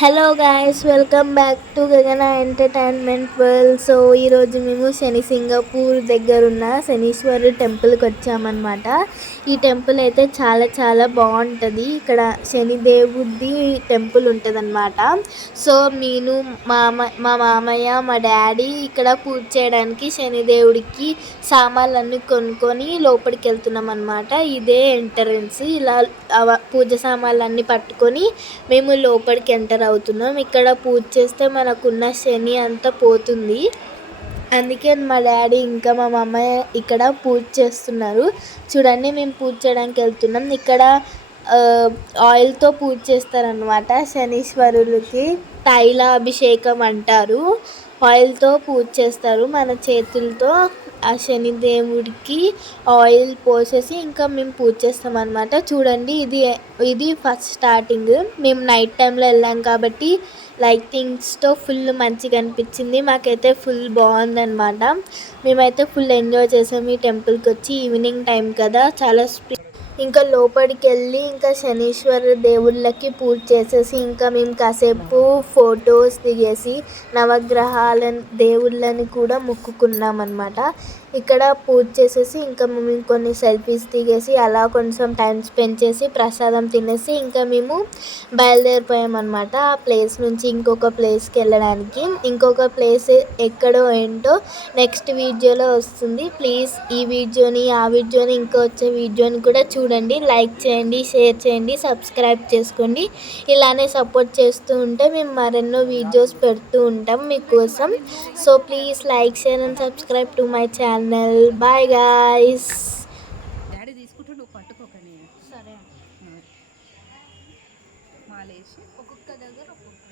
Hello guys welcome back to Gagana entertainment world so ఈరోజు మేము శని Singapore దగ్గర ఉన్న శనీశ్వరు టెంపుల్కి వచ్చామన్నమాట. ఈ టెంపుల్ అయితే చాలా చాలా బాగుంటుంది. ఇక్కడ శనిదేవుడి టెంపుల్ ఉంటుంది సో నేను మా మా మామయ్య మా డాడీ ఇక్కడ పూజ చేయడానికి శనిదేవుడికి సామాన్లన్నీ కొనుక్కొని లోపలికి వెళ్తున్నాం అనమాట ఇదే ఎంట్రన్స్. ఇలా పూజ సామాన్లన్నీ పట్టుకొని మేము లోపలికి ఎంటర్ అవుతున్నాం. ఇక్కడ పూజ చేస్తే మనకున్న శని అంతా పోతుంది. అందుకే మా డాడీ ఇంకా మా మమ్మ ఇక్కడ పూజ చేస్తున్నారు. చూడండి మేము పూజ చేయడానికి వెళ్తున్నాం. ఇక్కడ ఆయిల్తో పూజ చేస్తారనమాట శనీశ్వరులకి. తైల అభిషేకం అంటారు. ఆయిల్తో పూజ చేస్తారు. మన చేతులతో ఆ శనిదేవుడికి ఆయిల్ పోసేసి ఇంకా మేము పూజ చేస్తాం అనమాట చూడండి ఇది ఇది ఫస్ట్ స్టార్టింగ్. మేము నైట్ టైంలో వెళ్ళాం కాబట్టి లైటింగ్స్తో ఫుల్ మంచిగా అనిపించింది. మాకైతే ఫుల్ బాగుందన్నమాట. మేమైతే ఫుల్ ఎంజాయ్ చేసాం ఈ టెంపుల్కి వచ్చి ఈవినింగ్ టైం కదా. చాలా ఇంకా లోపలికి వెళ్ళి ఇంకా శనీశ్వర దేవుళ్ళకి పూజ చేసేసి ఇంకా మేము కాసేపు ఫొటోస్ దిగేసి నవగ్రహాల దేవుళ్ళని కూడా మొక్కుకున్నాం అనమాట ఇక్కడ పూజ చేసేసి ఇంకా మేము కొన్ని సెల్ఫీస్ దిగేసి అలా కొంచెం టైం స్పెండ్ చేసి ప్రసాదం తినేసి ఇంకా మేము బయలుదేరిపోయామన్నమాట ఆ ప్లేస్ నుంచి ఇంకొక ప్లేస్కి వెళ్ళడానికి. ఇంకొక ప్లేస్ ఎక్కడో ఏంటో నెక్స్ట్ వీడియోలో వస్తుంది. ప్లీజ్ ఈ వీడియోని ఆ వీడియోని ఇంకా వచ్చే వీడియోని కూడా చూడండి. లైక్ చేయండి షేర్ చేయండి సబ్స్క్రైబ్ చేసుకోండి. ఇలానే సపోర్ట్ చేస్తూ ఉంటే మేము మరెన్నో వీడియోస్ పెడుతూ ఉంటాం మీకోసం. So please like share and subscribe to my channel. Channel bye guys daddy తీసుకుంటూ నువ్వు పట్టుకోకని. సరే. మాలేసి ఒక్కొక్క దగ్గర ఒక్కొక్క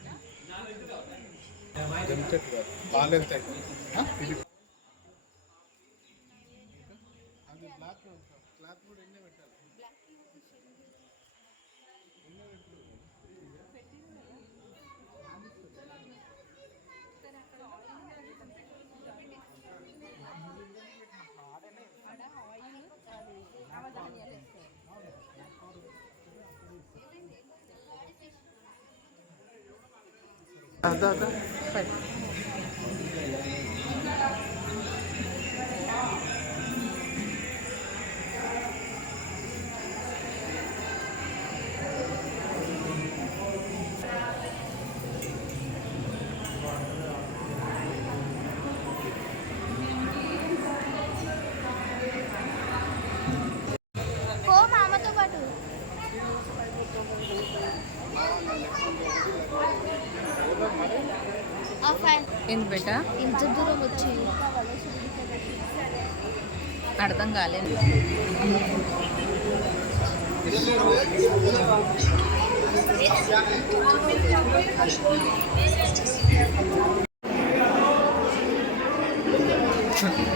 好的好的快 ఎందుకు బేట? ఇంత దూరం వచ్చి అర్థం కాలేదు ఏం